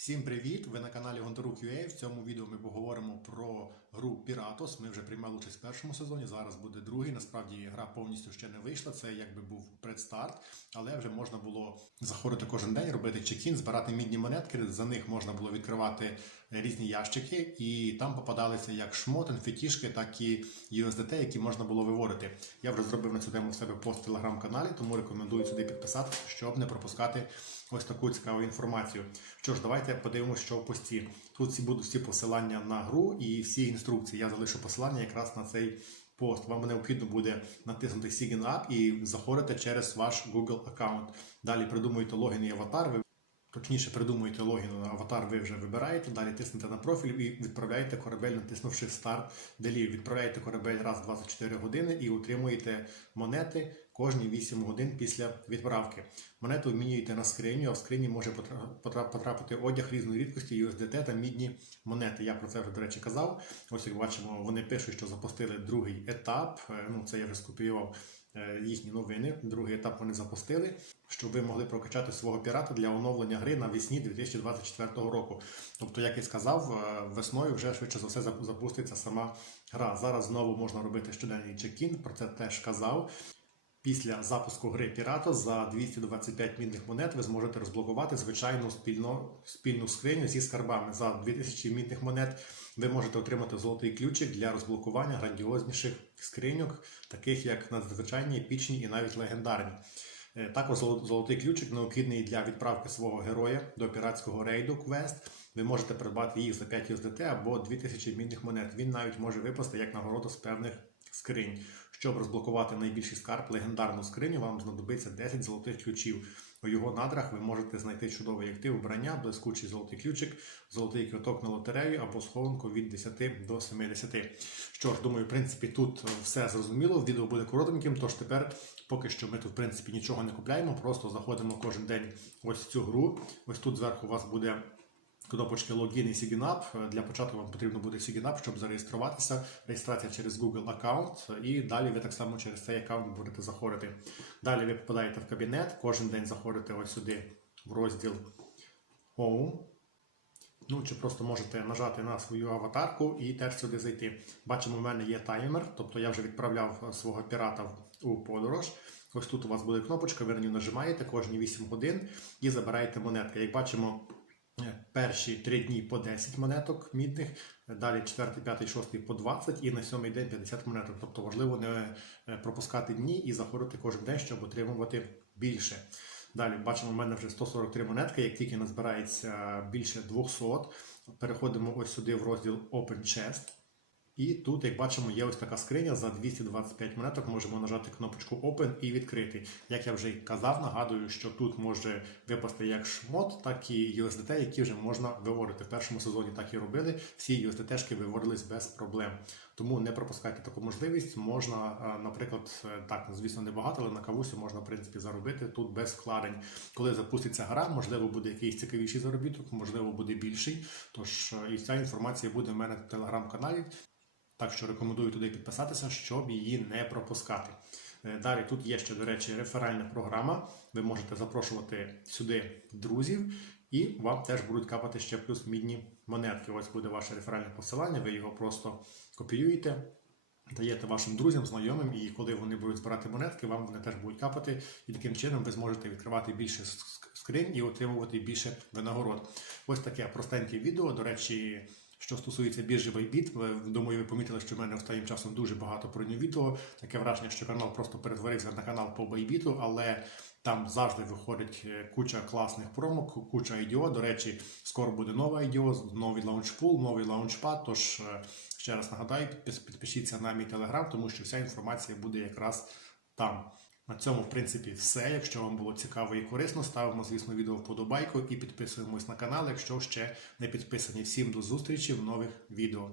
Всім привіт! Ви на каналі Гонтарук.ua. В цьому відео ми поговоримо про гру Піратос. Ми вже приймали участь в першому сезоні. Зараз буде другий. Насправді гра повністю ще не вийшла. Це якби був предстарт, але вже можна було заходити кожен день, робити чекін, збирати мідні монетки. За них можна було відкривати різні ящики, і там попадалися як шмотен, фетішки, так і USDT, які можна було виводити. Я вже зробив на цю тему в себе пост в телеграм-каналі, тому рекомендую сюди підписатися, щоб не пропускати ось таку цікаву інформацію. Що ж, давайте подивимося, що в пості. Тут будуть всі посилання на гру і всі інструкції. Я залишу посилання якраз на цей пост. Вам необхідно буде натиснути Sign Up і заходити через ваш Google аккаунт. Далі придумуєте логін і аватар. Точніше, придумуєте логін, аватар ви вже вибираєте, далі тиснете на профіль і відправляєте корабель, натиснувши старт делів. Відправляєте корабель раз в 24 години і отримуєте монети кожні 8 годин після відправки. Монету вмінюєте на скриню, а в скрині може потра- потра- потрапити одяг різної рідкості, USDT та мідні монети. Я про це вже, до речі, казав. Ось як бачимо, вони пишуть, що запустили другий етап. Е, Ну, це я вже скопіював їхні новини. Другий етап вони запустили, щоб ви могли прокачати свого пірата для оновлення гри навесні 2024 року. Тобто, як і сказав, е, весною вже швидше за все запуститься сама гра. Зараз знову можна робити щоденний чекін, про це теж казав. Після запуску гри Пірато за 225 мідних монет ви зможете розблокувати звичайну спільну, спільну скриню зі скарбами. За 2000 мідних монет ви можете отримати золотий ключик для розблокування грандіозніших скриньок, таких як надзвичайні, епічні і навіть легендарні. Е, Також золотий ключик необхідний для відправки свого героя до піратського рейду квест. Ви можете придбати їх за 5 USDT або 2000 мідних монет. Він навіть може випасти як нагорода з певних скринь. Щоб розблокувати найбільший скарб легендарну скриню, вам знадобиться 10 золотих ключів. У його надрах ви можете знайти чудовий актив вбрання, блискучий золотий ключик, золотий квиток на лотерею або схованку від 10 до 70. Що ж, думаю, в принципі, тут все зрозуміло. Відео буде коротеньким, тож тепер поки що ми тут, в принципі, нічого не купляємо, просто заходимо кожен день ось в цю гру. Ось тут зверху у вас буде кнопочки логін і SignUp. Для початку вам потрібно буде SignUp, щоб зареєструватися. Реєстрація через Google аккаунт, і далі ви так само через цей аккаунт будете заходити. Далі ви попадаєте в кабінет, кожен день заходите ось сюди в розділ Home. Ну, чи просто можете нажати на свою аватарку і теж сюди зайти. Бачимо, в мене є таймер, тобто я вже відправляв е, свого пірата у подорож. Ось тут у вас буде кнопочка, ви на нього нажимаєте кожні 8 годин і забираєте монетки. Як бачимо, перші три дні по 10 монеток мідних, далі 4, 5, 6 по 20 і на 7 день 50 монеток. Тобто важливо не е, пропускати дні і заходити кожен день, щоб отримувати більше. Далі бачимо, в мене вже 143 монетки. Як тільки назбирається більше 200, переходимо ось сюди в розділ Open Chest. І тут, як бачимо, є ось така скриня за 225 монеток. Можемо нажати кнопочку Open і відкрити. Як я вже казав, нагадую, що тут може випасти як шмот, так і USDT, які вже можна виводити. В першому сезоні так і робили. Всі USDT-шки виводились без проблем. Тому не пропускайте таку можливість. Можна, наприклад, е, так, звісно, не багато, але на кавусі можна в принципі заробити тут без вкладень. Коли запуститься гра, можливо, буде якийсь цікавіший заробіток, можливо, буде більший. Тож е, і ця інформація буде в мене в телеграм-каналі. Так що рекомендую туди підписатися, щоб її не пропускати. Е, Далі тут є ще, до речі, реферальна програма. Ви можете запрошувати сюди друзів, і вам теж будуть капати ще плюс мідні монетки. Ось буде ваше реферальне посилання, ви його просто копіюєте. Даєте вашим друзям, знайомим, і коли вони будуть збирати монетки, вам вони теж будуть капати, і таким чином ви зможете відкривати більше скринь і отримувати більше винагород. Ось таке простеньке відео. До речі, що стосується біржі Bybit, ви думаю, ви помітили, що в мене останнім часом дуже багато про нього відео. Таке враження, що канал просто перетворився на канал по Bybit, але там завжди виходить е, куча класних промок, куча IDO. До речі, скоро буде нова IDO, новий лаунчпул, новий лаунчпад. Тож е, ще раз нагадаю, підпишіться на мій телеграм, тому що вся інформація буде якраз там. На цьому, в принципі, все. Якщо вам було цікаво і корисно, ставимо, звісно, відео вподобайку і підписуємось на канал, якщо ще не підписані. Всім до зустрічі в нових відео.